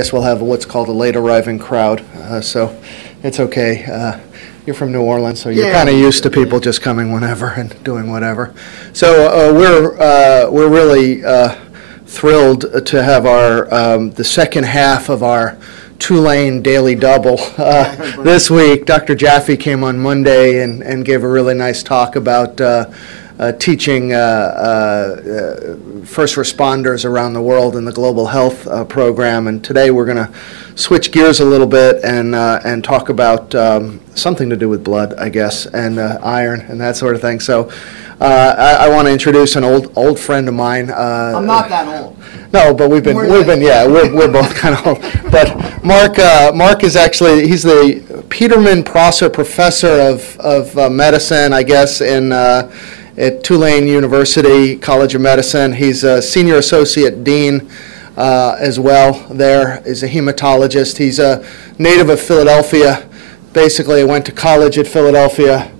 guess we'll have what's called a late arriving crowd, so it's okay. You're from New Orleans, so you're kind of used to people just coming whenever and doing whatever. So we're really thrilled to have our the second half of our Tulane Daily Double this week. Dr. Jaffe came on Monday and gave a really nice talk about teaching first responders around the world in the global health program. And today we're going to switch gears a little bit and talk about something to do with blood, I guess, and iron and that sort of thing. So I want to introduce an old friend of mine. I'm not that old. No, but we're both kind of old. But Mark is actually, he's the Peterman Prosser Professor of Medicine, I guess, at Tulane University College of Medicine. He's a Senior Associate Dean as well there. He's a hematologist. He's a native of Philadelphia. Basically, went to college at Philadelphia,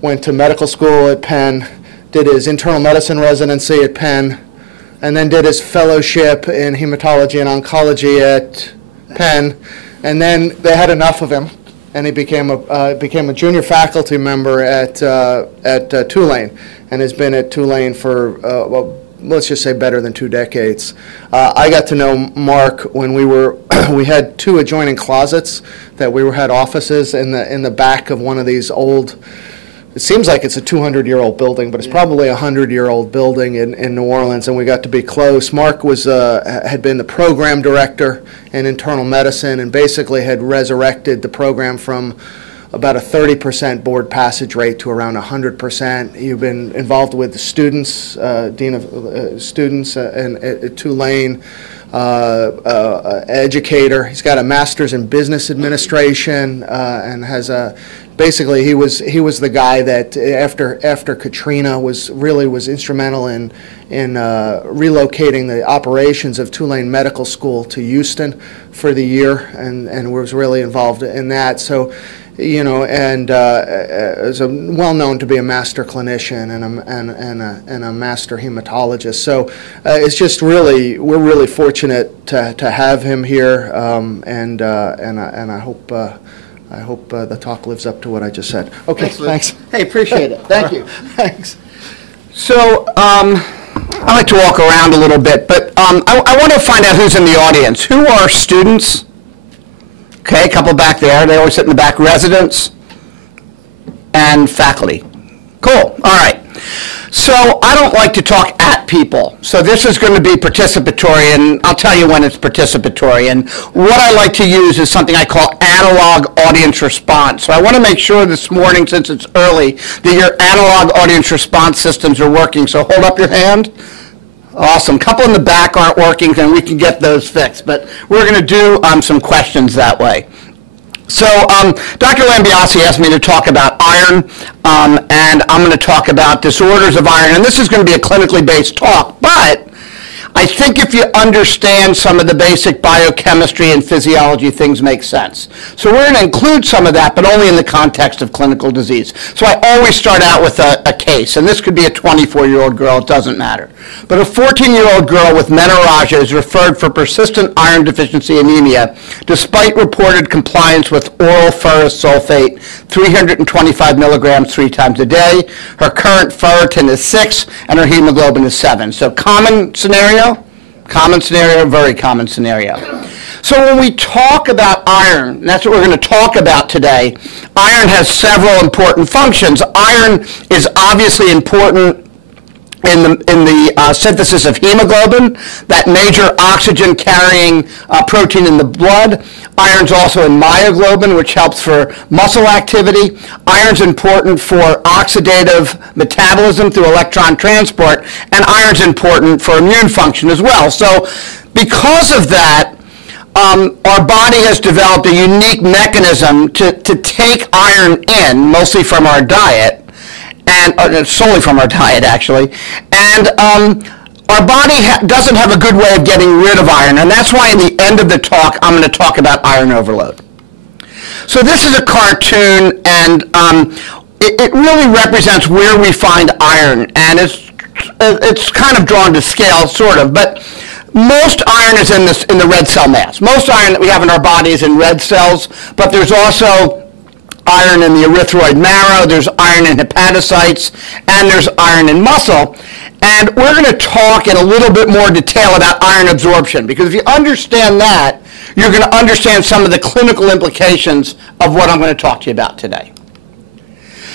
went to medical school at Penn, did his internal medicine residency at Penn, and then did his fellowship in hematology and oncology at Penn. And then they had enough of him, and he became a junior faculty member at Tulane, and has been at Tulane for, well, let's just say better than 2 decades. I got to know Mark when we had 2 adjoining closets that we had offices in the back of one of these old, it seems like it's a 200-year-old building, but it's probably a 100-year-old building in New Orleans, and we got to be close. Mark had been the program director in internal medicine and basically had resurrected the program from about a 30% board passage rate to around 100%. You've been involved with the students, Dean of Students at Tulane, educator. He's got a master's in business administration and has basically he was the guy that after Katrina was instrumental in relocating the operations of Tulane Medical School to Houston for the year, and was really involved in that. So, you know, and is well known to be a master clinician and a master hematologist. So it's just we're really fortunate to have him here, and I hope the talk lives up to what I just said. Okay, thanks. Hey, appreciate it. Thank you. Thanks. So I like to walk around a little bit, but I want to find out who's in the audience. Who are students? Okay, a couple back there. They always sit in the back. Residents and faculty. Cool. All right. So I don't like to talk at people. So this is going to be participatory, and I'll tell you when it's participatory. And what I like to use is something I call analog audience response. So I want to make sure this morning, since it's early, that your analog audience response systems are working. So hold up your hand. Awesome. A couple in the back aren't working, and we can get those fixed. But we're going to do some questions that way. So Dr. Lambiase asked me to talk about iron, and I'm going to talk about disorders of iron. And this is going to be a clinically based talk, but I think if you understand some of the basic biochemistry and physiology, things make sense. So we're going to include some of that, but only in the context of clinical disease. So I always start out with a case, and this could be a 24-year-old girl, it doesn't matter. But a 14-year-old girl with menorrhagia is referred for persistent iron deficiency anemia, despite reported compliance with oral ferrous sulfate, 325 milligrams 3 times a day. Her current ferritin is 6, and her hemoglobin is 7. So common scenario, very common scenario. So when we talk about iron, and that's what we're going to talk about today, iron has several important functions. Iron is obviously important in the synthesis of hemoglobin, that major oxygen-carrying protein in the blood. Iron's also in myoglobin, which helps for muscle activity. Iron's important for oxidative metabolism through electron transport, and iron's important for immune function as well. So because of that, our body has developed a unique mechanism to take iron in, mostly from our diet, and solely from our diet, actually. And our body doesn't have a good way of getting rid of iron, and that's why in the end of the talk, I'm going to talk about iron overload. So this is a cartoon, and it really represents where we find iron, and it's kind of drawn to scale, sort of, but most iron is in the red cell mass. Most iron that we have in our body is in red cells, but there's also iron in the erythroid marrow, there's iron in hepatocytes, and there's iron in muscle. And we're going to talk in a little bit more detail about iron absorption, because if you understand that, you're going to understand some of the clinical implications of what I'm going to talk to you about today.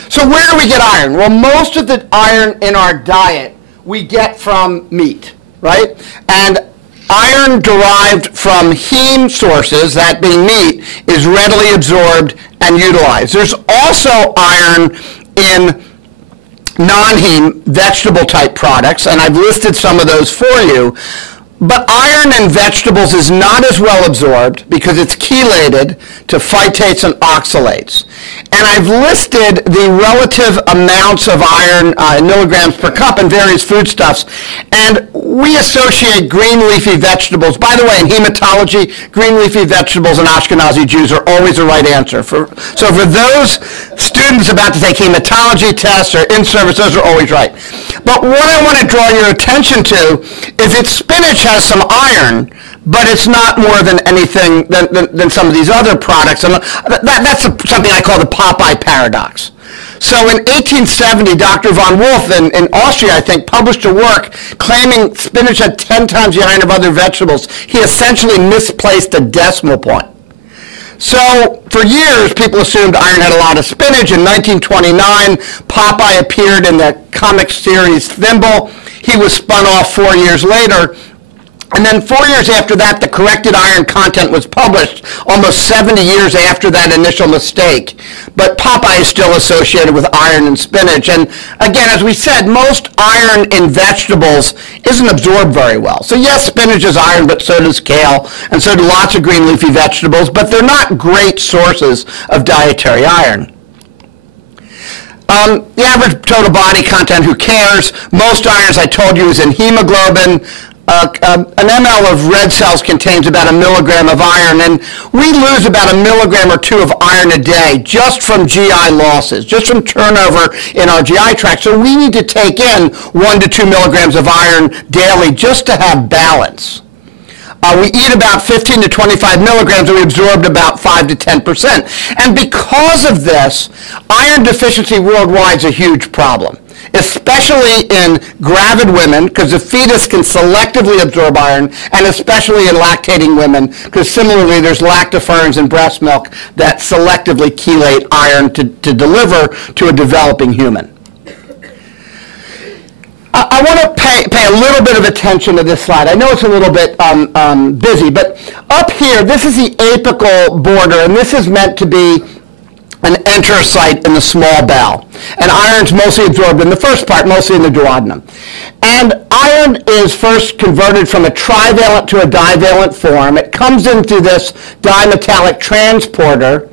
So where do we get iron? Well, most of the iron in our diet we get from meat, right? And iron derived from heme sources, that being meat, is readily absorbed and utilized. There's also iron in non-heme vegetable type products, and I've listed some of those for you. But iron in vegetables is not as well absorbed because it's chelated to phytates and oxalates. And I've listed the relative amounts of iron in milligrams per cup in various foodstuffs. And we associate green leafy vegetables. By the way, in hematology, green leafy vegetables and Ashkenazi Jews are always the right answer. So for those students about to take hematology tests or in-service, those are always right. But what I want to draw your attention to is that spinach has some iron, but it's not more than anything than some of these other products. And that's something I call the Popeye paradox. So in 1870, Dr. von Wolf in Austria, I think, published a work claiming spinach had 10 times the iron of other vegetables. He essentially misplaced a decimal point. So for years, people assumed iron had a lot of spinach. In 1929, Popeye appeared in the comic series Thimble. He was spun off 4 years later. And then 4 years after that, the corrected iron content was published, almost 70 years after that initial mistake. But Popeye is still associated with iron and spinach. And again, as we said, most iron in vegetables isn't absorbed very well. So yes, spinach is iron, but so does kale, and so do lots of green leafy vegetables, but they're not great sources of dietary iron. The average total body content, who cares? Most iron, as I told you, is in hemoglobin. An ml of red cells contains about 1 milligram of iron, and we lose about 1 milligram or 2 of iron a day just from GI losses, just from turnover in our GI tract. So we need to take in 1 to 2 milligrams of iron daily just to have balance. We eat about 15 to 25 milligrams, and we absorbed about 5 to 10%. And because of this, iron deficiency worldwide is a huge problem, especially in gravid women, because the fetus can selectively absorb iron, and especially in lactating women, because similarly there's lactoferrins in breast milk that selectively chelate iron to deliver to a developing human. I want to pay a little bit of attention to this slide. I know it's a little bit busy, but up here, this is the apical border, and this is meant to be an enterocyte in the small bowel. And iron's mostly absorbed in the first part, mostly in the duodenum. And iron is first converted from a trivalent to a divalent form. It comes into this dimetallic transporter,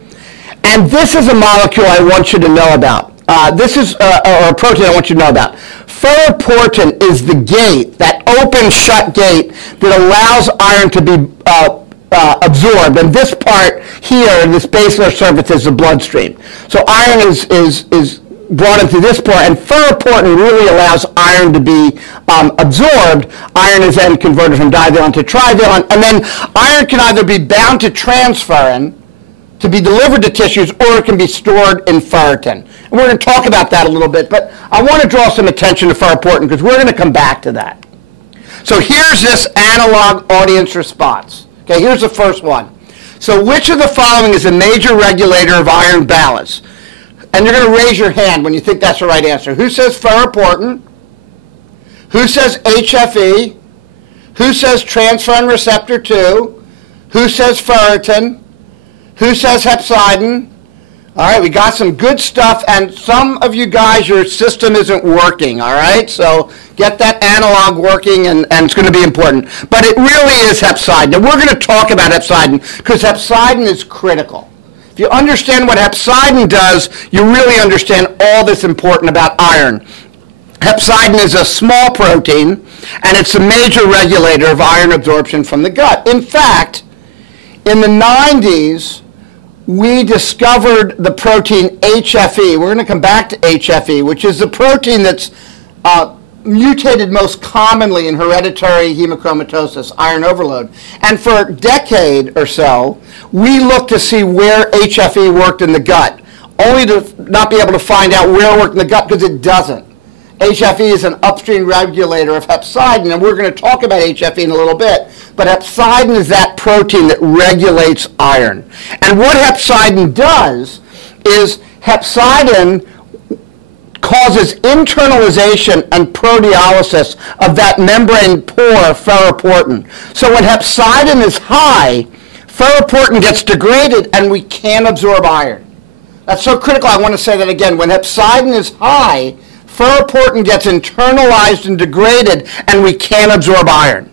and this is a molecule I want you to know about. This is or a protein I want you to know about. Ferroportin is the gate, that open-shut gate that allows iron to be absorbed, and this part here, this basilar surface, is the bloodstream. So iron is brought into this part, and ferroportin really allows iron to be absorbed. Iron is then converted from divalent to trivalent, and then iron can either be bound to transferrin to be delivered to tissues, or it can be stored in ferritin. And we're going to talk about that a little bit, but I want to draw some attention to ferroportin because we're going to come back to that. So here's this analog audience response. Okay, here's the first one. So which of the following is a major regulator of iron balance? And you're going to raise your hand when you think that's the right answer. Who says ferroportin? Who says HFE? Who says transferrin receptor 2? Who says ferritin? Who says hepcidin? All right, we got some good stuff, and some of you guys, your system isn't working, all right? So get that analog working, and it's going to be important. But it really is hepcidin. And we're going to talk about hepcidin because hepcidin is critical. If you understand what hepcidin does, you really understand all that's important about iron. Hepcidin is a small protein, and it's a major regulator of iron absorption from the gut. In fact, in the 90s, we discovered the protein HFE. We're going to come back to HFE, which is the protein that's mutated most commonly in hereditary hemochromatosis, iron overload. And for a decade or so, we looked to see where HFE worked in the gut, only to not be able to find out where it worked in the gut because it doesn't. HFE is an upstream regulator of hepcidin, and we're going to talk about HFE in a little bit, but hepcidin is that protein that regulates iron. And what hepcidin does is hepcidin causes internalization and proteolysis of that membrane pore ferroportin. So when hepcidin is high, ferroportin gets degraded and we can't absorb iron. That's so critical. I want to say that again. When hepcidin is high, ferroportin gets internalized and degraded and we can't absorb iron.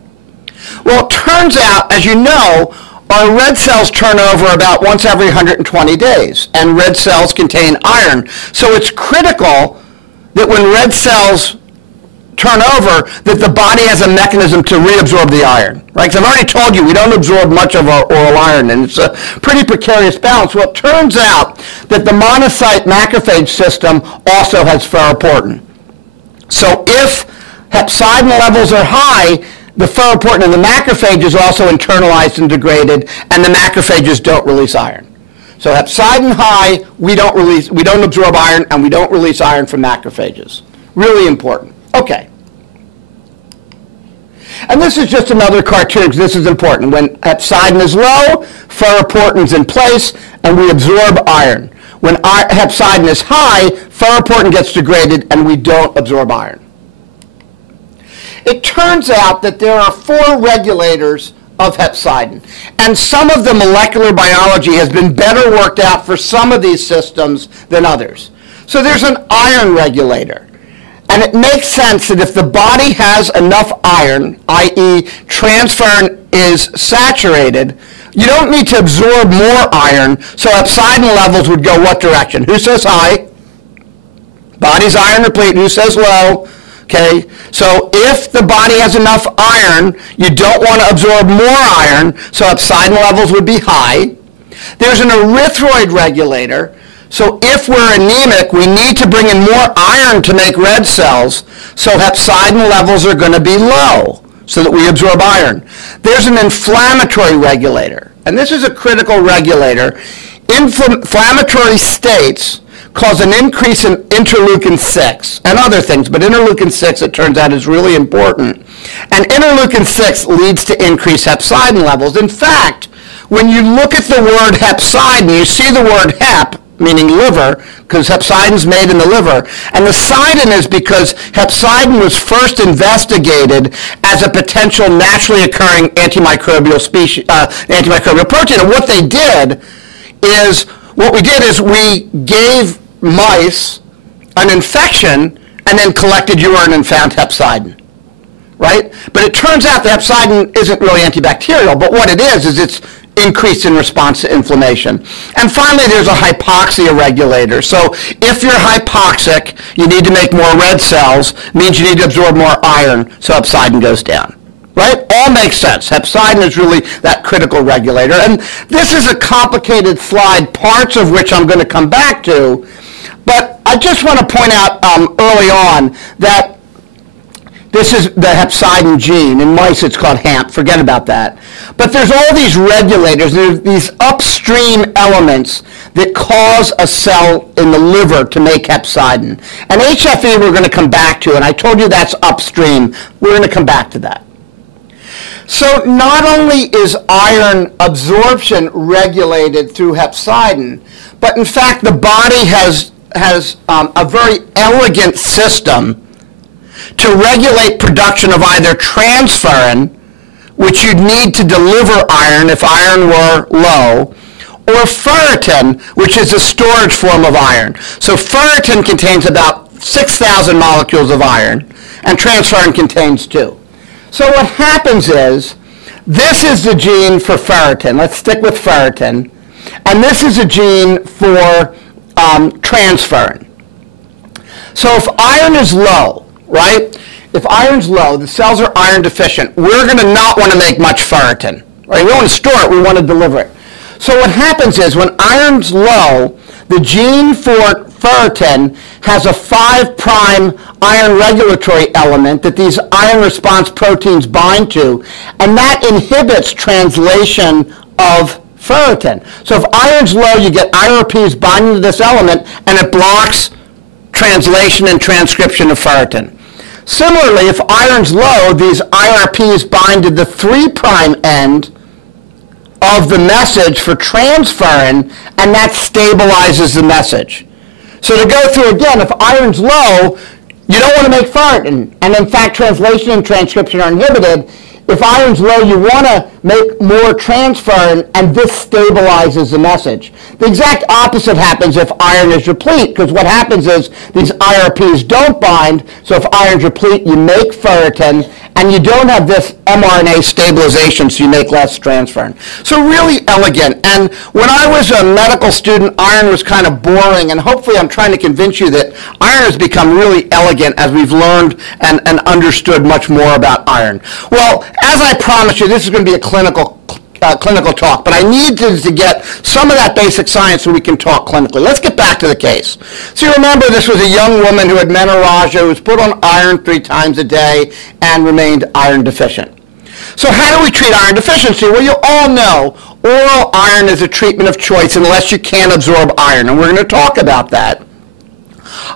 Well, it turns out, as you know, our red cells turn over about once every 120 days, and red cells contain iron. So it's critical that when red cells turn over, that the body has a mechanism to reabsorb the iron, right? Because I've already told you we don't absorb much of our oral iron, and it's a pretty precarious balance. Well, it turns out that the monocyte macrophage system also has ferroportin. So if hepcidin levels are high, the ferroportin in the macrophage is also internalized and degraded, and the macrophages don't release iron. So hepcidin high, we don't absorb iron, and we don't release iron from macrophages. Really important. Okay. And this is just another cartoon because this is important. When hepcidin is low, ferroportin's in place, and we absorb iron. When hepcidin is high, ferroportin gets degraded, and we don't absorb iron. It turns out that there are 4 regulators of hepcidin, and some of the molecular biology has been better worked out for some of these systems than others. So there's an iron regulator, and it makes sense that if the body has enough iron, i.e. transferrin is saturated, you don't need to absorb more iron, so hepcidin levels would go what direction? Who says high? Body's iron replete. Who says low? Okay, so if the body has enough iron, you don't want to absorb more iron, so hepcidin levels would be high. There's an erythroid regulator, so if we're anemic, we need to bring in more iron to make red cells, so hepcidin levels are going to be low, so that we absorb iron. There's an inflammatory regulator, and this is a critical regulator. Inflammatory states cause an increase in interleukin 6 and other things, but interleukin 6, it turns out, is really important. And interleukin 6 leads to increased hepcidin levels. In fact, when you look at the word hepcidin, you see the word hep, meaning liver, because hepcidin's made in the liver, and the sidin is because hepcidin was first investigated as a potential naturally occurring antimicrobial species, antimicrobial protein. And what we did is we gave mice an infection and then collected urine and found hepcidin, right? But it turns out the hepcidin isn't really antibacterial, but what it is it's increased in response to inflammation. And finally, there's a hypoxia regulator. So if you're hypoxic, you need to make more red cells, means you need to absorb more iron, so hepcidin goes down. Right? All makes sense. Hepcidin is really that critical regulator. And this is a complicated slide, parts of which I'm going to come back to. But I just want to point out early on that this is the hepcidin gene. In mice, it's called HAMP. Forget about that. But there's all these regulators. There's these upstream elements that cause a cell in the liver to make hepcidin. And HFE we're going to come back to. And I told you that's upstream. We're going to come back to that. So not only is iron absorption regulated through hepcidin, but in fact the body has a very elegant system to regulate production of either transferrin, which you'd need to deliver iron if iron were low, or ferritin, which is a storage form of iron. So ferritin contains about 6,000 molecules of iron, and transferrin contains 2. So what happens is, this is the gene for ferritin. Let's stick with ferritin. And this is a gene for transferrin. So if iron is low, right? If iron's low, the cells are iron deficient, we're going to not want to make much ferritin. Right? We don't want to store it, we want to deliver it. So what happens is, when iron's low, The gene for ferritin has a 5' iron regulatory element that these iron response proteins bind to, and that inhibits translation of ferritin. So if iron's low, you get IRPs binding to this element, and it blocks translation and transcription of ferritin. Similarly, if iron's low, these IRPs bind to the 3' end of the message for transferrin, and that stabilizes the message. So to go through again, if iron's low, you don't want to make ferritin, and in fact translation and transcription are inhibited. If iron's low, you want to make more transferrin, and this stabilizes the message. The exact opposite happens if iron is replete, because what happens is these IRPs don't bind, so if iron's replete, you make ferritin, and you don't have this mRNA stabilization, so you make less transferrin. So really elegant. And when I was a medical student, iron was kind of boring, and hopefully I'm trying to convince you that iron has become really elegant as we've learned and understood much more about iron. Well, as I promised you, this is going to be a clinical talk, but I need to get some of that basic science so we can talk clinically. Let's get back to the case. So you remember this was a young woman who had menorrhagia, who was put on iron 3 times a day and remained iron deficient. So how do we treat iron deficiency? Well, you all know oral iron is a treatment of choice unless you can't absorb iron, and we're going to talk about that.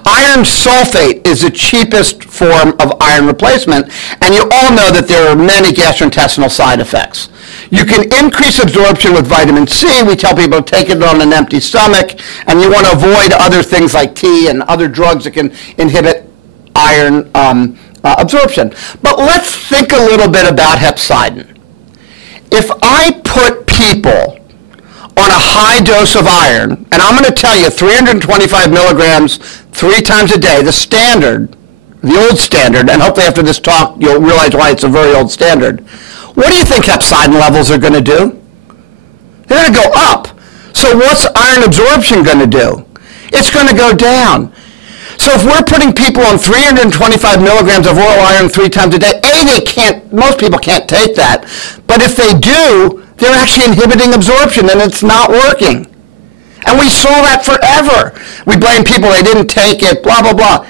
Iron sulfate is the cheapest form of iron replacement, and you all know that there are many gastrointestinal side effects. You can increase absorption with vitamin C. We tell people to take it on an empty stomach, and you want to avoid other things like tea and other drugs that can inhibit iron absorption. But let's think a little bit about hepcidin. If I put people on a high dose of iron, and I'm going to tell you 325 milligrams 3 times a day, the standard, the old standard, and hopefully after this talk you'll realize why it's a very old standard. What do you think hepcidin levels are going to do? They're going to go up. So what's iron absorption going to do? It's going to go down. So if we're putting people on 325 milligrams of oral iron 3 times a day, most people can't take that. But if they do, they're actually inhibiting absorption, and it's not working. And we saw that forever. We blame people, they didn't take it, blah, blah, blah.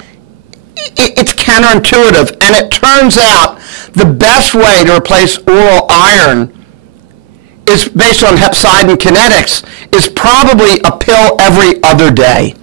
It's counterintuitive, and it turns out the best way to replace oral iron is based on hepcidin kinetics, is probably a pill every other day.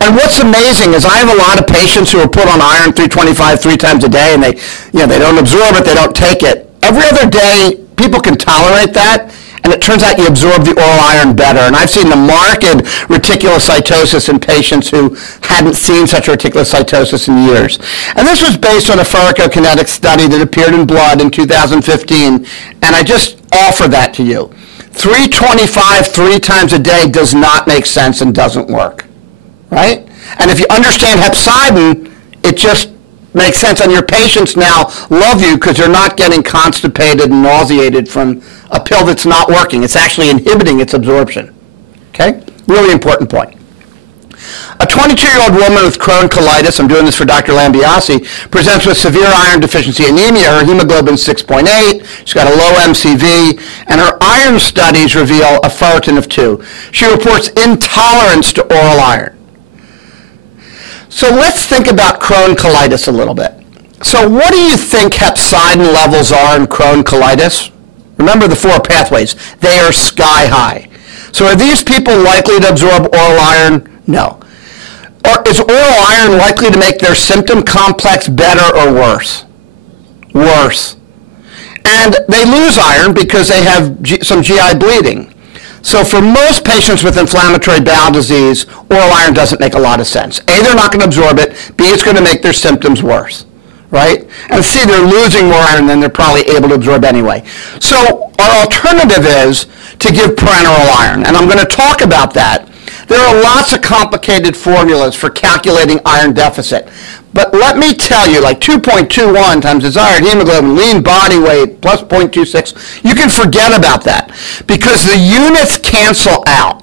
And what's amazing is I have a lot of patients who are put on iron 325 3 times a day, and they don't absorb it, they don't take it. Every other day, people can tolerate that, and it turns out you absorb the oral iron better. And I've seen the marked reticulocytosis in patients who hadn't seen such reticulocytosis in years. And this was based on a pharmacokinetic study that appeared in Blood in 2015, and I just offer that to you. 325 3 times a day does not make sense and doesn't work, right? And if you understand hepcidin, it just makes sense, and your patients now love you because they're not getting constipated and nauseated from a pill that's not working. It's actually inhibiting its absorption. Okay? Really important point. A 22-year-old woman with Crohn's colitis, I'm doing this for Dr. Lambiasi, presents with severe iron deficiency anemia. Her hemoglobin is 6.8. She's got a low MCV, and her iron studies reveal a ferritin of 2. She reports intolerance to oral iron. So let's think about Crohn's colitis a little bit. So what do you think hepcidin levels are in Crohn's colitis? Remember the 4 pathways. They are sky high. So are these people likely to absorb oral iron? No. Or is oral iron likely to make their symptom complex better or worse? Worse. And they lose iron because they have some GI bleeding. So for most patients with inflammatory bowel disease, oral iron doesn't make a lot of sense. A, they're not going to absorb it. B, it's going to make their symptoms worse, right? And C, they're losing more iron than they're probably able to absorb anyway. So our alternative is to give parenteral iron, and I'm going to talk about that. There are lots of complicated formulas for calculating iron deficit. But let me tell you, like 2.21 times desired hemoglobin, lean body weight, plus 0.26, you can forget about that because the units cancel out.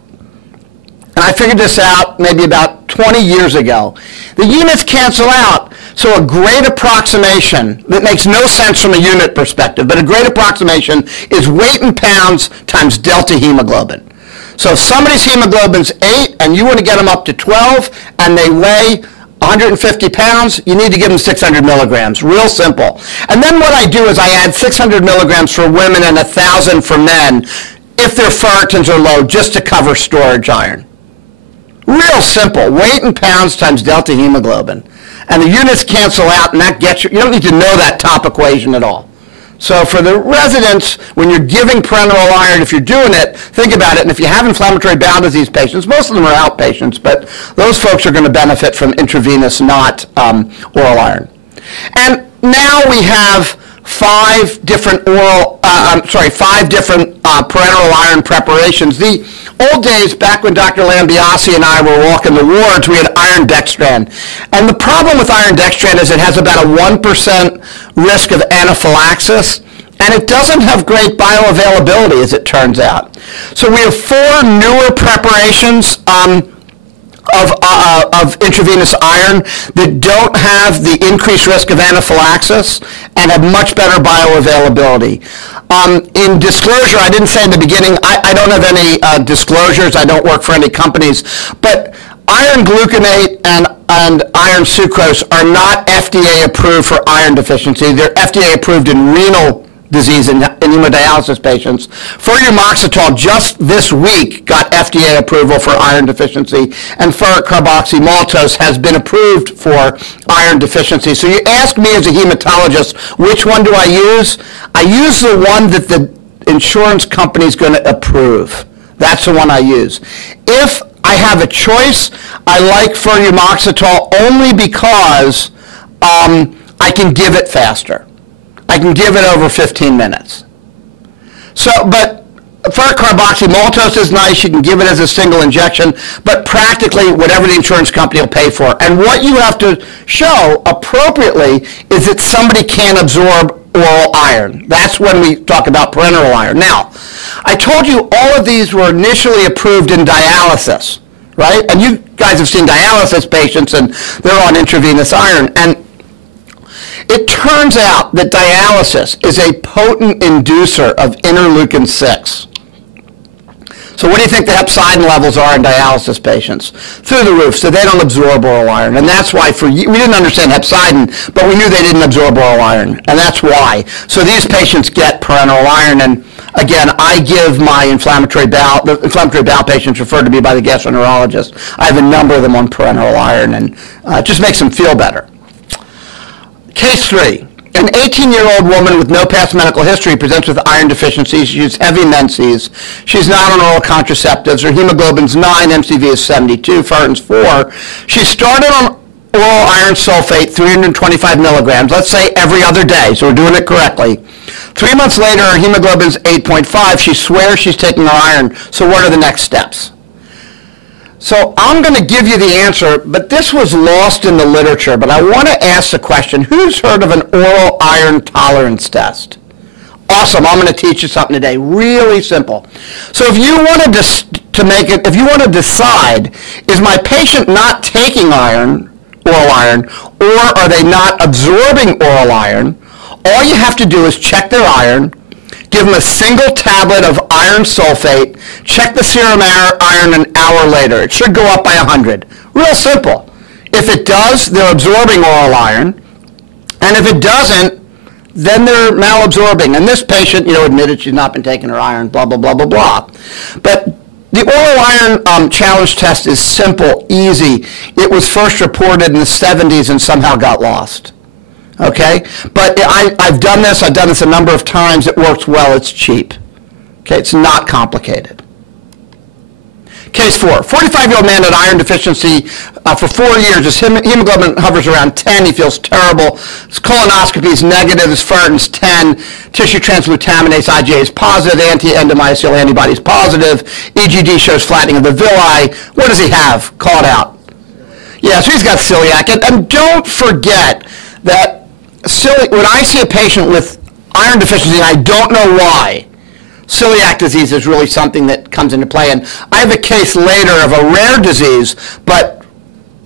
And I figured this out maybe about 20 years ago. The units cancel out, so a great approximation that makes no sense from a unit perspective, but a great approximation is weight in pounds times delta hemoglobin. So if somebody's hemoglobin's 8 and you want to get them up to 12 and they weigh 150 pounds, you need to give them 600 milligrams. Real simple. And then what I do is I add 600 milligrams for women and 1,000 for men if their ferritins are low, just to cover storage iron. Real simple. Weight in pounds times delta hemoglobin. And the units cancel out, and that gets you don't need to know that top equation at all. So for the residents, when you're giving parenteral iron, if you're doing it, think about it. And if you have inflammatory bowel disease patients, most of them are outpatients, but those folks are going to benefit from intravenous, not oral iron. And now we have 5 different parenteral iron preparations. The old days, back when Dr. Lambiase and I were walking the wards, we had iron dextran. And the problem with iron dextran is it has about a 1% risk of anaphylaxis, and it doesn't have great bioavailability, as it turns out. So we have 4 newer preparations of intravenous iron that don't have the increased risk of anaphylaxis and have much better bioavailability. In disclosure, I didn't say in the beginning, I don't have any disclosures. I don't work for any companies. But iron gluconate and iron sucrose are not FDA approved for iron deficiency. They're FDA approved in renal disease in hemodialysis patients. Furimoxetol just this week got FDA approval for iron deficiency, and ferric carboxymaltose has been approved for iron deficiency. So you ask me as a hematologist, which one do I use? I use the one that the insurance company is going to approve. That's the one I use. If I have a choice, I like furimoxetol only because I can give it faster. I can give it over 15 minutes. So, but ferric carboxymaltose is nice. You can give it as a single injection, but practically whatever the insurance company will pay for. And what you have to show appropriately is that somebody can absorb oral iron. That's when we talk about parenteral iron. Now, I told you all of these were initially approved in dialysis, right? And you guys have seen dialysis patients, and they're on intravenous iron. And it turns out that dialysis is a potent inducer of interleukin-6. So what do you think the hepcidin levels are in dialysis patients? Through the roof, so they don't absorb oral iron. And that's why we didn't understand hepcidin, but we knew they didn't absorb oral iron. And that's why. So these patients get parenteral iron. And again, I give my inflammatory bowel patients referred to me by the gastroenterologist. I have a number of them on parenteral iron, and it just makes them feel better. Case 3. An 18-year-old woman with no past medical history presents with iron deficiency. She has heavy menses. She's not on oral contraceptives. Her hemoglobin's 9, MCV is 72, ferritin's 4. She started on oral iron sulfate, 325 milligrams, let's say every other day, so we're doing it correctly. 3 months later, her hemoglobin's 8.5. She swears she's taking her iron. So what are the next steps? So I'm going to give you the answer, but this was lost in the literature. But I want to ask the question, who's heard of an oral iron tolerance test? Awesome, I'm going to teach you something today. Really simple. So if you wanted if you want to decide, is my patient not taking oral iron, or are they not absorbing oral iron, all you have to do is check their iron, give them a single tablet of iron sulfate, check the serum iron an hour later. It should go up by 100. Real simple. If it does, they're absorbing oral iron, and if it doesn't, then they're malabsorbing. And this patient, admitted she's not been taking her iron, blah, blah, blah, blah, blah. But the oral iron challenge test is simple, easy. It was first reported in the 70s and somehow got lost. Okay? But I've done this a number of times. It works well. It's cheap. Okay? It's not complicated. Case 4. 45-year-old man had iron deficiency for 4 years. His hemoglobin hovers around 10. He feels terrible. His colonoscopy is negative. His ferritin's 10. Tissue transglutaminase IgA is positive. Anti-endomyosial antibody is positive. EGD shows flattening of the villi. What does he have? Call it out. Yeah, so he's got celiac. And don't forget that when I see a patient with iron deficiency, I don't know why, celiac disease is really something that comes into play. And I have a case later of a rare disease, but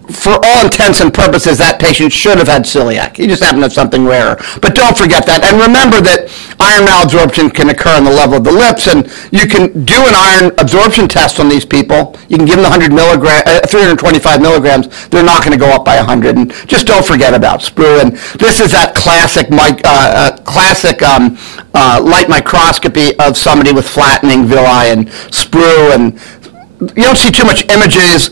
for all intents and purposes, that patient should have had celiac. He just happened to have something rarer. But don't forget that. And remember that iron malabsorption can occur on the level of the lips, and you can do an iron absorption test on these people. You can give them the 325 milligrams. They're not going to go up by 100. And just don't forget about sprue. And this is that classic light microscopy of somebody with flattening villi and sprue, and you don't see too much images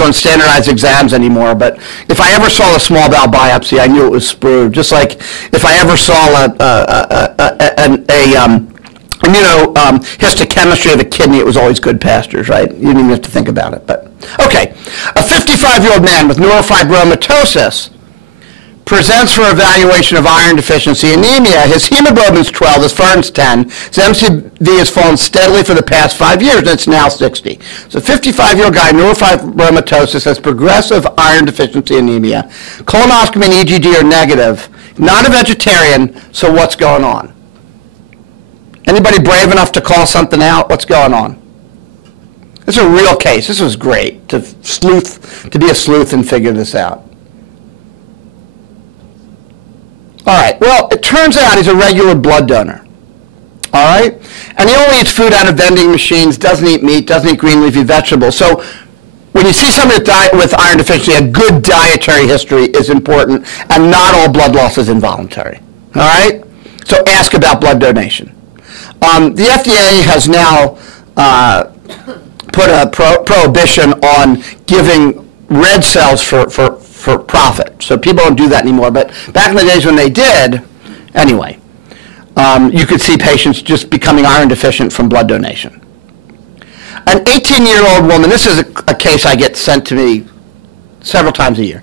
on standardized exams anymore, but if I ever saw a small bowel biopsy, I knew it was sprue. Just like if I ever saw histochemistry of a kidney, it was always good pastures, right? You didn't even have to think about it. But okay, a 55-year-old man with neurofibromatosis presents for evaluation of iron deficiency anemia. His hemoglobin's 12, his ferritin's 10. His MCV has fallen steadily for the past 5 years, and it's now 60. So 55-year-old guy, neurofibromatosis, has progressive iron deficiency anemia. Colonoscopy and EGD are negative. Not a vegetarian, so what's going on? Anybody brave enough to call something out? What's going on? This is a real case. This was great to be a sleuth and figure this out. All right, well, it turns out he's a regular blood donor, all right? And he only eats food out of vending machines, doesn't eat meat, doesn't eat green leafy vegetables. So when you see somebody with iron deficiency, a good dietary history is important, and not all blood loss is involuntary, all right? So ask about blood donation. The FDA has now put a prohibition on giving red cells for profit. So people don't do that anymore. But back in the days when they did, anyway, you could see patients just becoming iron deficient from blood donation. An 18-year-old woman, this is a case I get sent to me several times a year.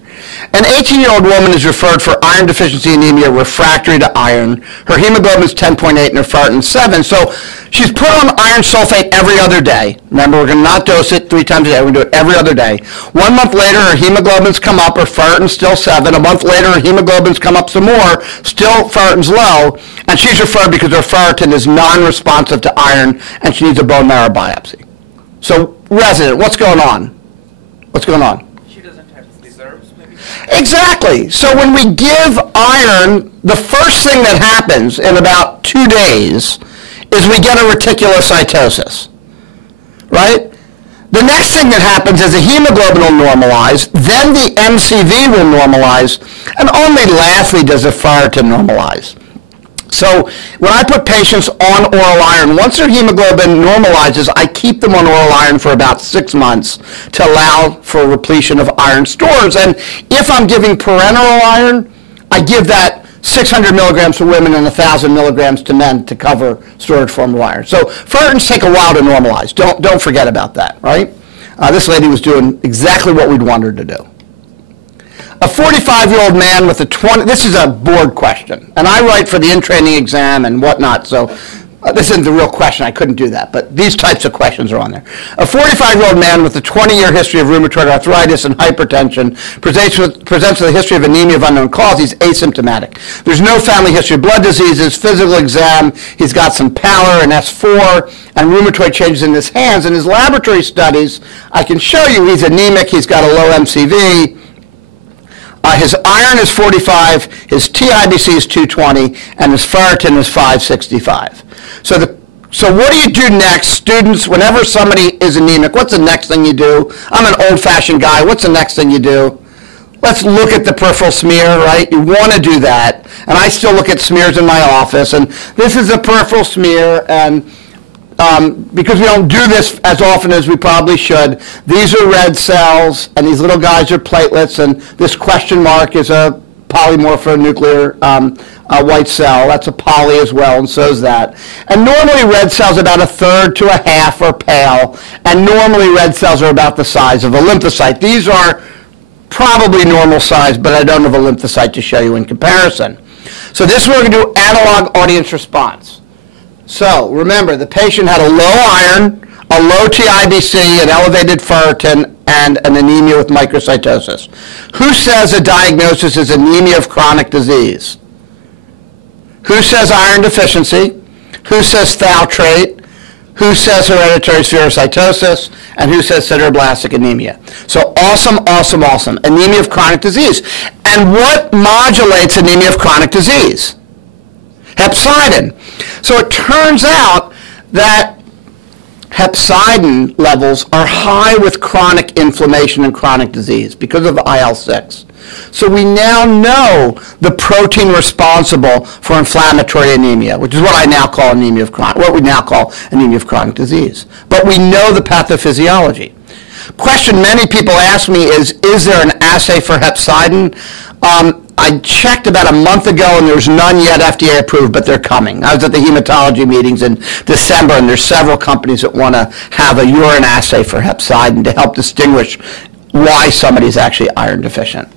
An 18-year-old woman is referred for iron deficiency anemia refractory to iron. Her hemoglobin is 10.8 and her ferritin 7. So she's put on iron sulfate every other day. Remember, we're going to not dose it 3 times a day. We're going to do it every other day. 1 month later, her hemoglobin's come up, her ferritin's still 7. A month later, her hemoglobin's come up some more, still ferritin's low, and she's referred because her ferritin is non-responsive to iron and she needs a bone marrow biopsy. So, resident, what's going on? What's going on? Exactly. So when we give iron, the first thing that happens in about 2 days is we get a reticulocytosis, right? The next thing that happens is the hemoglobin will normalize, then the MCV will normalize, and only lastly does the ferritin normalize. So when I put patients on oral iron, once their hemoglobin normalizes, I keep them on oral iron for about 6 months to allow for repletion of iron stores. And if I'm giving parenteral iron, I give that 600 milligrams to women and 1,000 milligrams to men to cover storage form of iron. So ferritins take a while to normalize. Don't forget about that, right? This lady was doing exactly what we'd want her to do. A 45-year-old man with a 20, this is a board question, and I write for the in-training exam and whatnot, so this isn't the real question, I couldn't do that, but these types of questions are on there. A 45-year-old man with a 20-year history of rheumatoid arthritis and hypertension presents with a history of anemia of unknown cause. He's asymptomatic. There's no family history of blood diseases, physical exam, he's got some pallor and S4, and rheumatoid changes in his hands. In his laboratory studies, I can show you he's anemic, he's got a low MCV, his iron is 45, his TIBC is 220, and his ferritin is 565. So what do you do next? Students, whenever somebody is anemic, what's the next thing you do? I'm an old-fashioned guy. What's the next thing you do? Let's look at the peripheral smear, right? You want to do that. And I still look at smears in my office. And this is a peripheral smear, and because we don't do this as often as we probably should, these are red cells, and these little guys are platelets, and this question mark is a polymorphonuclear white cell. That's a poly as well, and so is that. And normally red cells about 1/3 to 1/2 are pale, and normally red cells are about the size of a lymphocyte. These are probably normal size, but I don't have a lymphocyte to show you in comparison. So this we're going to do analog audience response. So remember, the patient had a low iron, a low TIBC, an elevated ferritin, and an anemia with microcytosis. Who says a diagnosis is anemia of chronic disease? Who says iron deficiency? Who says thal trait? who says hereditary spherocytosis, and who says sideroblastic anemia. So awesome, awesome, awesome. Anemia of chronic disease. And what modulates anemia of chronic disease? Hepcidin. So it turns out that hepcidin levels are high with chronic inflammation and chronic disease because of IL-6. So we now know the protein responsible for inflammatory anemia, which is what I now call anemia of chronic, what we now call anemia of chronic disease. But we know the pathophysiology. Question many people ask me is there an assay for hepcidin? I checked about a month ago, and there's none yet FDA approved, but they're coming. I was at the hematology meetings in December, and there's several companies that want to have a urine assay for hepcidin to help distinguish why somebody's actually iron deficient.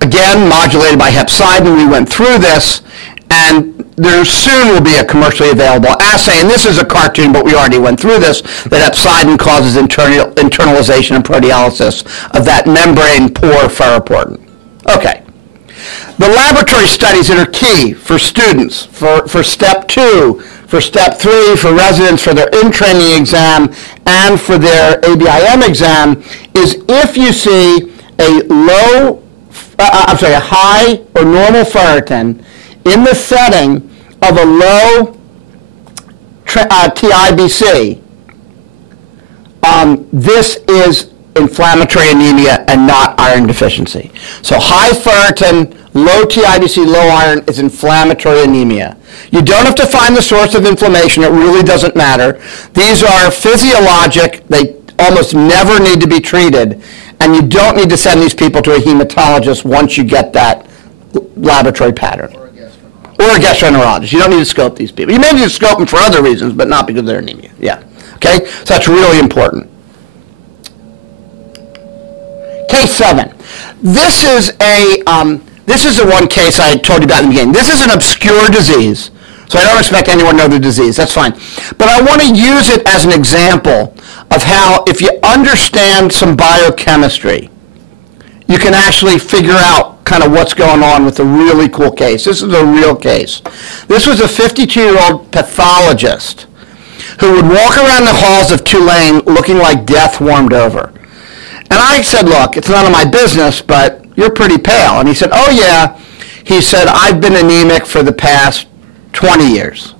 Again, modulated by hepcidin, we went through this, and there soon will be a commercially available assay, and this is a cartoon, but we already went through this, that hepcidin causes internalization and proteolysis of that membrane-poor ferroportin. Okay. The laboratory studies that are key for students, for step 2, for step 3, for residents, for their in-training exam, and for their ABIM exam, is if you see a high or normal ferritin in the setting of a low TIBC, this is inflammatory anemia and not iron deficiency. So high ferritin, low TIBC, low iron is inflammatory anemia. You don't have to find the source of inflammation. It really doesn't matter. These are physiologic. They almost never need to be treated. And you don't need to send these people to a hematologist once you get that laboratory pattern. Or a gastroenterologist. You don't need to scope these people. You may need to scope them for other reasons, but not because of their anemia. Yeah. Okay? So that's really important. Case 7. This is the one case I told you about in the beginning. This is an obscure disease, so I don't expect anyone to know the disease. That's fine. But I want to use it as an example of how, if you understand some biochemistry, you can actually figure out kind of what's going on with a really cool case. This is a real case. This was a 52-year-old pathologist who would walk around the halls of Tulane looking like death warmed over. And I said, look, it's none of my business, but you're pretty pale. And he said, oh, yeah. He said, I've been anemic for the past 20 years.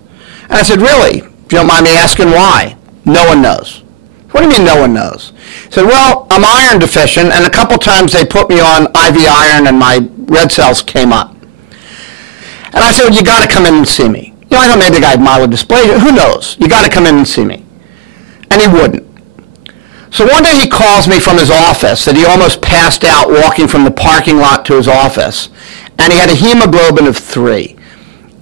And I said, really? If you don't mind me asking why? No one knows. What do you mean no one knows? He said, well, I'm iron deficient, and a couple times they put me on IV iron and my red cells came up. And I said, well, you got to come in and see me. You know, I thought maybe the guy had myelodysplasia. Who knows? You got to come in and see me. And he wouldn't. So one day he calls me from his office that he almost passed out walking from the parking lot to his office, and he had a hemoglobin of 3.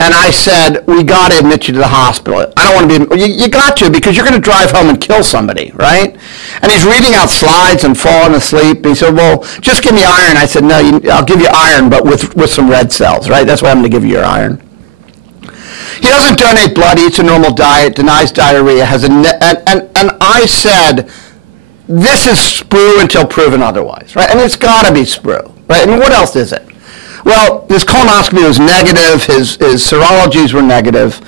And I said, we got to admit you to the hospital. I don't want to be, you got to, because you're going to drive home and kill somebody, right? And he's reading out slides and falling asleep. He said, well, just give me iron. I said, no, I'll give you iron, but with some red cells, right? That's why I'm going to give you your iron. He doesn't donate blood, eats a normal diet, denies diarrhea, and I said, this is sprue until proven otherwise, right? And it's got to be sprue, right? I mean, what else is it? Well, his colonoscopy was negative, his serologies were negative,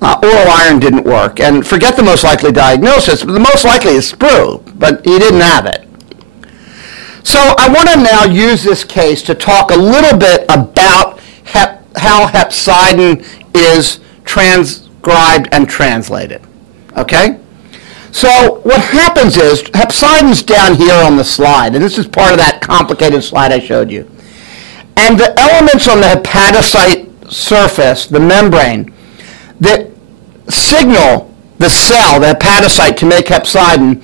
oral iron didn't work, and forget the most likely diagnosis, but the most likely is sprue, but he didn't have it. So I want to now use this case to talk a little bit about how hepcidin is transcribed and translated, okay? So what happens is, hepcidin's down here on the slide, and this is part of that complicated slide I showed you. And the elements on the hepatocyte surface, the membrane, that signal the cell, the hepatocyte, to make hepcidin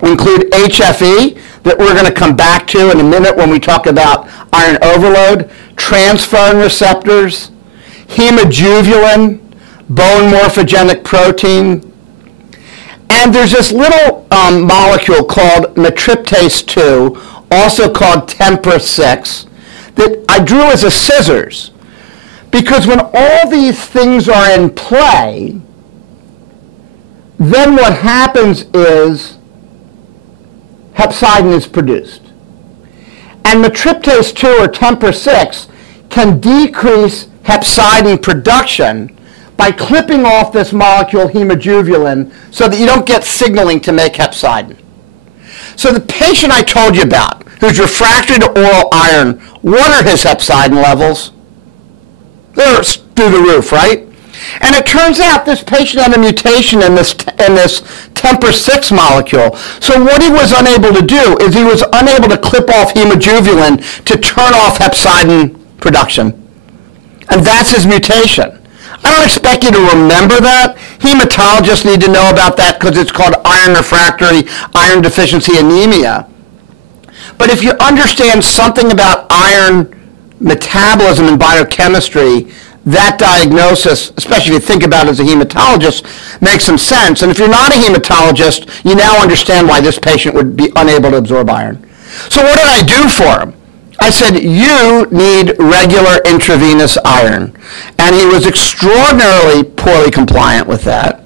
include HFE, that we're going to come back to in a minute when we talk about iron overload, transferrin receptors, hemojuvelin, bone morphogenic protein, and there's this little molecule called matriptase 2, also called TMPRSS6, that I drew as a scissors. Because when all these things are in play, then what happens is hepcidin is produced. And matriptase 2 or TMPRSS6 can decrease hepcidin production by clipping off this molecule hemojuvelin so that you don't get signaling to make hepcidin. So the patient I told you about, who's refractory to oral iron, what are his hepcidin levels? They're through the roof, right? And it turns out this patient had a mutation in this TMPRSS6 molecule. So what he was unable to do is he was unable to clip off hemojuvelin to turn off hepcidin production. And that's his mutation. I don't expect you to remember that. Hematologists need to know about that because it's called iron refractory iron deficiency anemia. But if you understand something about iron metabolism and biochemistry, that diagnosis, especially if you think about it as a hematologist, makes some sense. And if you're not a hematologist, you now understand why this patient would be unable to absorb iron. So what did I do for him? I said, you need regular intravenous iron. And he was extraordinarily poorly compliant with that.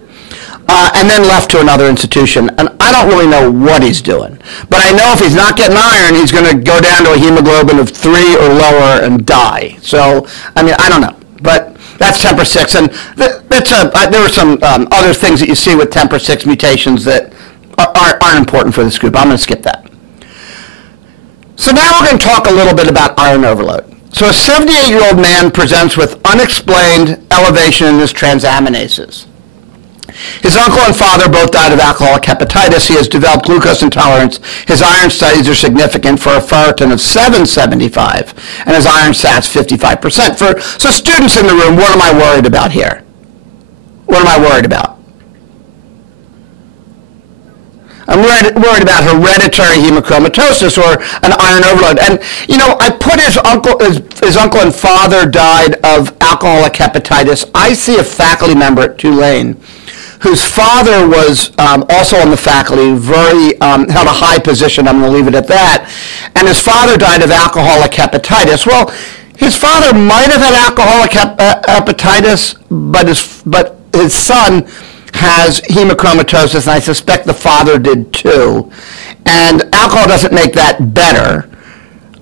And then left to another institution. And I don't really know what he's doing. But I know if he's not getting iron, he's going to go down to a hemoglobin of 3 or lower and die. So, I mean, I don't know. But that's TMPRSS6. And there were some other things that you see with TMPRSS6 mutations that aren't important for this group. I'm going to skip that. So now we're going to talk a little bit about iron overload. So a 78-year-old man presents with unexplained elevation in his transaminases. His uncle and father both died of alcoholic hepatitis. He has developed glucose intolerance. His iron studies are significant for a ferritin of 775, and his iron sats 55%. So students in the room, what am I worried about here? What am I worried about? I'm worried about hereditary hemochromatosis or an iron overload. And, you know, I put his uncle and father died of alcoholic hepatitis. I see a faculty member at Tulane whose father was also on the faculty, held a high position. I'm going to leave it at that. And his father died of alcoholic hepatitis. Well, his father might have had alcoholic hepatitis, but his son has hemochromatosis, and I suspect the father did too. And alcohol doesn't make that better.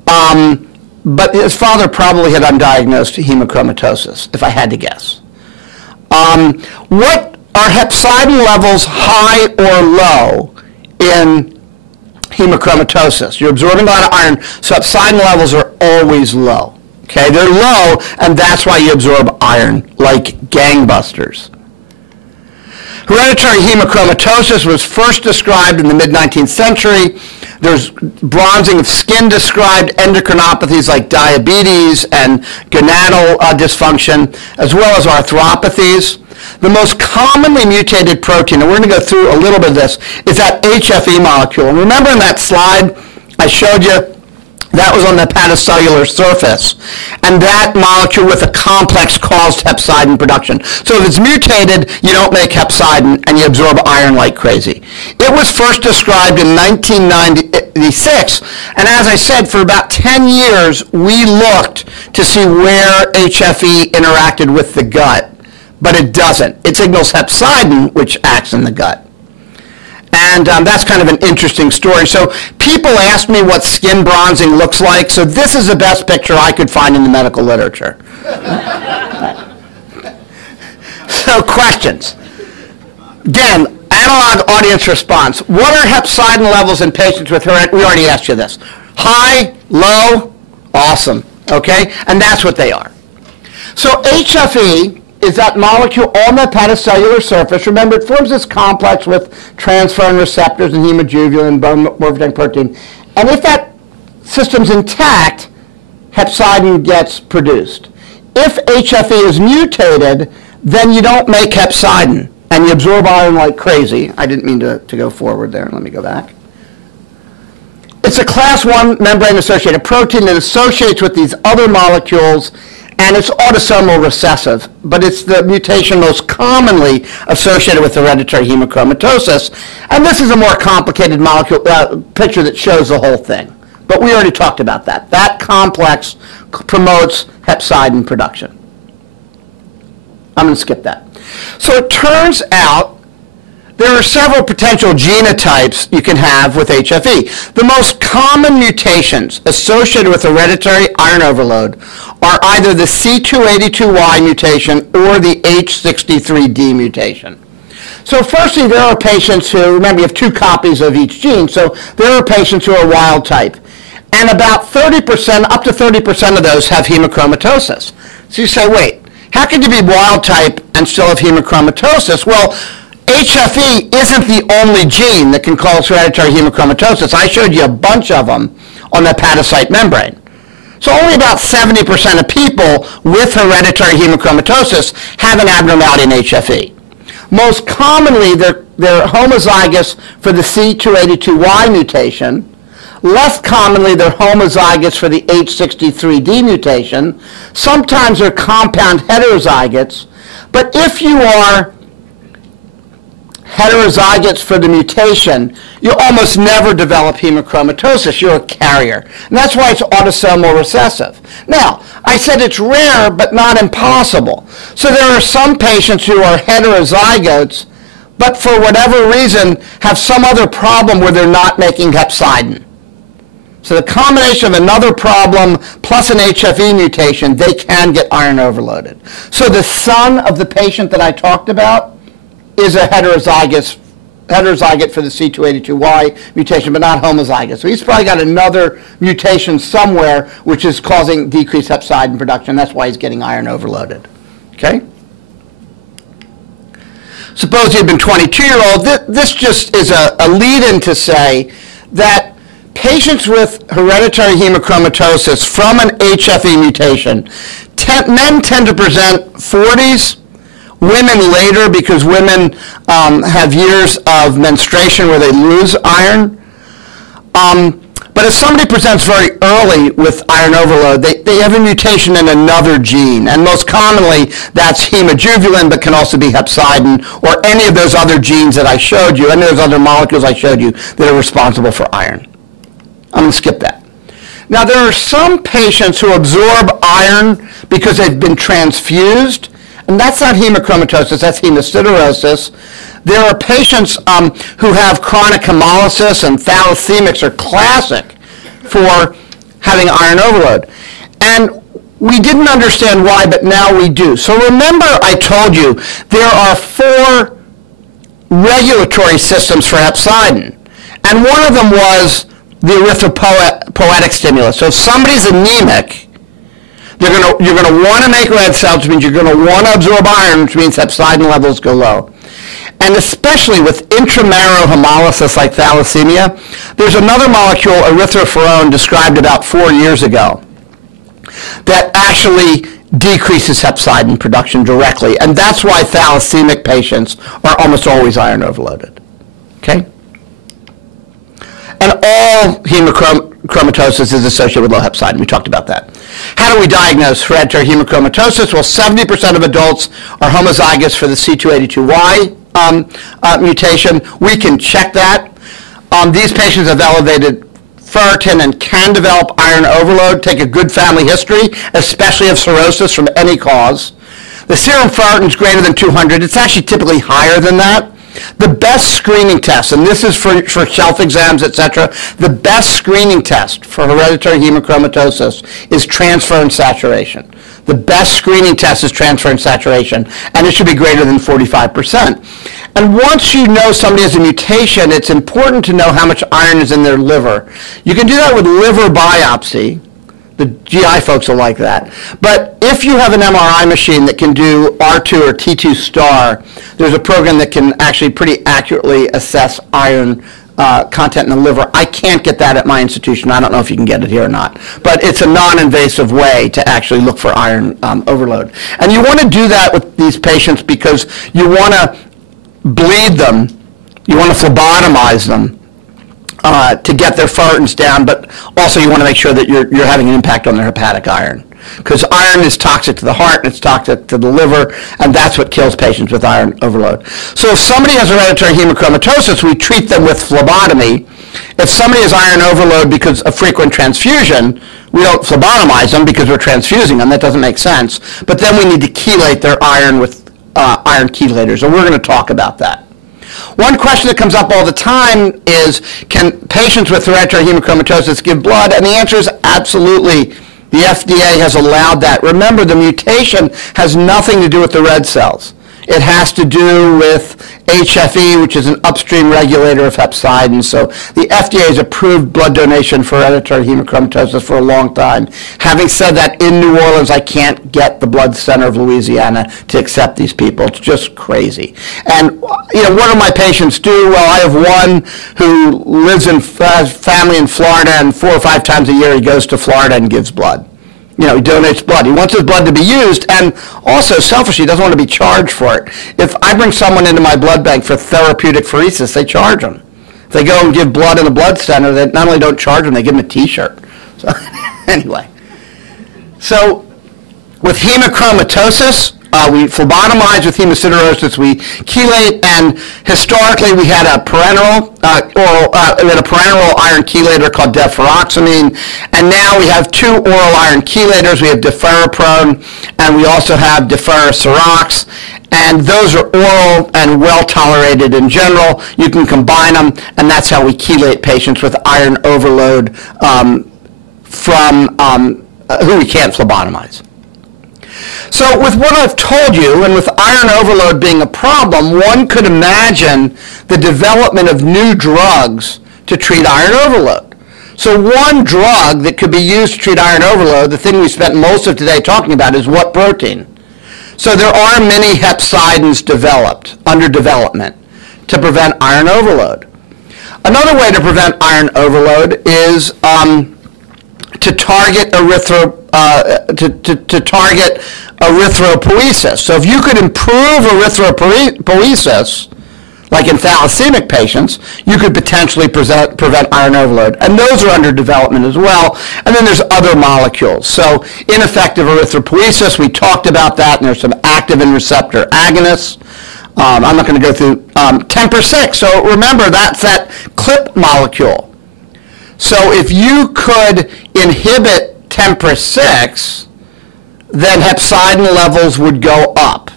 But his father probably had undiagnosed hemochromatosis, if I had to guess. What are hepcidin levels high or low in hemochromatosis? You're absorbing a lot of iron, so hepcidin levels are always low. Okay, they're low, and that's why you absorb iron like gangbusters. Hereditary hemochromatosis was first described in the mid-19th century. There's bronzing of skin described, endocrinopathies like diabetes and gonadal dysfunction, as well as arthropathies. The most commonly mutated protein, and we're going to go through a little bit of this, is that HFE molecule. And remember in that slide I showed you, that was on the hepatocellular surface. And that molecule with a complex caused hepcidin production. So if it's mutated, you don't make hepcidin and you absorb iron like crazy. It was first described in 1996. And as I said, for about 10 years, we looked to see where HFE interacted with the gut. But it doesn't. It signals hepcidin, which acts in the gut. And that's kind of an interesting story. So people ask me what skin bronzing looks like. So this is the best picture I could find in the medical literature. So questions. Again, analog audience response. What are hepcidin levels in patients with hereditary? We already asked you this. High, low, awesome. Okay? And that's what they are. So HFE is that molecule on the hepatocellular surface. Remember, it forms this complex with transferrin receptors and hemojuvelin, bone morphogenetic protein. And if that system's intact, hepcidin gets produced. If HFE is mutated, then you don't make hepcidin, and you absorb iron like crazy. I didn't mean to go forward there. Let me go back. It's a class 1 membrane-associated protein that associates with these other molecules, and it's autosomal recessive, but it's the mutation most commonly associated with hereditary hemochromatosis. And this is a more complicated molecule picture that shows the whole thing. But we already talked about that. That complex promotes hepcidin production. I'm going to skip that. So it turns out there are several potential genotypes you can have with HFE. The most common mutations associated with hereditary iron overload are either the C282Y mutation or the H63D mutation. So firstly, there are patients who, remember, you have 2 copies of each gene, so there are patients who are wild type. And about 30%, up to 30% of those have hemochromatosis. So you say, wait, how can you be wild type and still have hemochromatosis? Well, HFE isn't the only gene that can cause hereditary hemochromatosis. I showed you a bunch of them on the hepatocyte membrane. So only about 70% of people with hereditary hemochromatosis have an abnormality in HFE. Most commonly, they're homozygous for the C282Y mutation. Less commonly, they're homozygous for the H63D mutation. Sometimes they're compound heterozygotes. But if you are heterozygotes for the mutation, you almost never develop hemochromatosis. You're a carrier. And that's why it's autosomal recessive. Now, I said it's rare, but not impossible. So there are some patients who are heterozygotes, but for whatever reason have some other problem where they're not making hepcidin. So the combination of another problem plus an HFE mutation, they can get iron overloaded. So the son of the patient that I talked about is a heterozygote for the C282Y mutation, but not homozygous. So he's probably got another mutation somewhere which is causing decreased hepcidin production. That's why he's getting iron overloaded. Okay? Suppose he had been 22-year-old. This just is a lead-in to say that patients with hereditary hemochromatosis from an HFE mutation, men tend to present 40s, women later because women have years of menstruation where they lose iron. But if somebody presents very early with iron overload, they have a mutation in another gene. And most commonly, that's hemojuvelin, but can also be hepcidin, or any of those other genes that I showed you, any of those other molecules I showed you that are responsible for iron. I'm going to skip that. Now, there are some patients who absorb iron because they've been transfused, and that's not hemochromatosis, that's hemosiderosis. There are patients who have chronic hemolysis, and thalassemics are classic for having iron overload. And we didn't understand why, but now we do. So remember I told you there are 4 regulatory systems for hepcidin, and one of them was the erythropoietic stimulus. So if somebody's anemic, you're going to want to make red cells, which means you're going to want to absorb iron, which means hepcidin levels go low. And especially with intramarrow hemolysis like thalassemia, there's another molecule, erythropoietin, described about 4 years ago that actually decreases hepcidin production directly. And that's why thalassemic patients are almost always iron overloaded. Okay? And all hemochromatosis is associated with low hepcidin. We talked about that. How do we diagnose hereditary hemochromatosis? Well, 70% of adults are homozygous for the C282Y mutation. We can check that. These patients have elevated ferritin and can develop iron overload. Take a good family history, especially of cirrhosis from any cause. The serum ferritin is greater than 200. It's actually typically higher than that. The best screening test, and this is for shelf exams, etc., the best screening test for hereditary hemochromatosis is transferrin saturation. The best screening test is transferrin saturation, and it should be greater than 45%. And once you know somebody has a mutation, it's important to know how much iron is in their liver. You can do that with liver biopsy. The GI folks will like that. But if you have an MRI machine that can do R2 or T2 star, there's a program that can actually pretty accurately assess iron content in the liver. I can't get that at my institution. I don't know if you can get it here or not. But it's a non-invasive way to actually look for iron overload. And you want to do that with these patients because you want to bleed them. You want to phlebotomize them. To get their ferritins down, but also you want to make sure that you're having an impact on their hepatic iron. Because iron is toxic to the heart, and it's toxic to the liver, and that's what kills patients with iron overload. So if somebody has hereditary hemochromatosis, we treat them with phlebotomy. If somebody has iron overload because of frequent transfusion, we don't phlebotomize them because we're transfusing them. That doesn't make sense. But then we need to chelate their iron with iron chelators, and we're going to talk about that. One question that comes up all the time is, can patients with hereditary hemochromatosis give blood? And the answer is absolutely. The FDA has allowed that. Remember, the mutation has nothing to do with the red cells. It has to do with HFE, which is an upstream regulator of hepcidin. So the FDA has approved blood donation for hereditary hemochromatosis for a long time. Having said that, in New Orleans, I can't get the blood center of Louisiana to accept these people. It's just crazy. And what do my patients do? Well, I have one who lives in family in Florida, and 4 or 5 times a year he goes to Florida and gives blood. He donates blood. He wants his blood to be used, and also, selfishly, he doesn't want to be charged for it. If I bring someone into my blood bank for therapeutic pheresis, they charge them. If they go and give blood in a blood center, they not only don't charge them, they give them a T-shirt. So, anyway. So, with hemochromatosis, we phlebotomize with hemosiderosis, we chelate, and historically we had a parenteral iron chelator called deferoxamine, and now we have 2 oral iron chelators. We have deferoprone, and we also have deferocerox, and those are oral and well tolerated in general. You can combine them, and that's how we chelate patients with iron overload from who we can't phlebotomize. So with what I've told you, and with iron overload being a problem, one could imagine the development of new drugs to treat iron overload. So one drug that could be used to treat iron overload, the thing we spent most of today talking about, is what protein? So there are many hepcidins developed, under development, to prevent iron overload. Another way to prevent iron overload is to target erythropoiesis. So if you could improve erythropoiesis, like in thalassaemic patients, you could potentially prevent iron overload. And those are under development as well. And then there's other molecules. So ineffective erythropoiesis, we talked about that, and there's some activin receptor agonists. I'm not going to go through TMPRSS6. So remember, that's that CLIP molecule. So if you could inhibit TMPRSS6, then hepcidin levels would go up,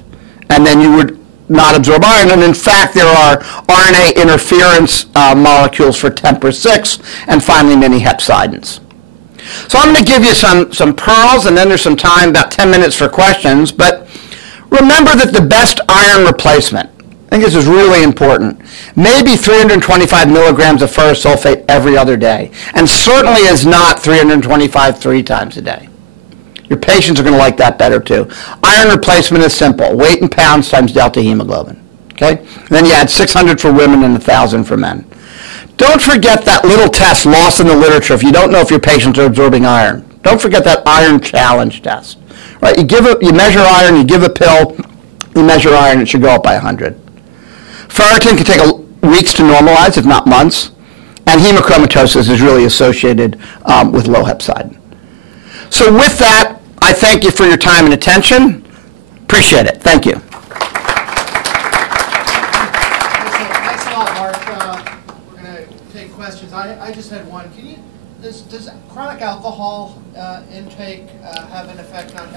and then you would not absorb iron. And in fact, there are RNA interference molecules for TMPRSS6, and finally many hepcidins. So I'm going to give you some pearls, and then there's some time, about 10 minutes for questions. But remember that the best iron replacement, I think this is really important, maybe 325 milligrams of ferrous sulfate every other day, and certainly is not 325 3 times a day. Your patients are going to like that better too. Iron replacement is simple. Weight in pounds times delta hemoglobin. Okay? And then you add 600 for women and 1,000 for men. Don't forget that little test lost in the literature if you don't know if your patients are absorbing iron. Don't forget that iron challenge test. Right? You measure iron, you give a pill, you measure iron, it should go up by 100. Ferritin can take weeks to normalize, if not months. And hemochromatosis is really associated with low hepcidin. So with that, I thank you for your time and attention. Appreciate it. Thank you. Thanks a lot, Mark. We're going to take questions. I just had one. Does chronic alcohol intake have an effect on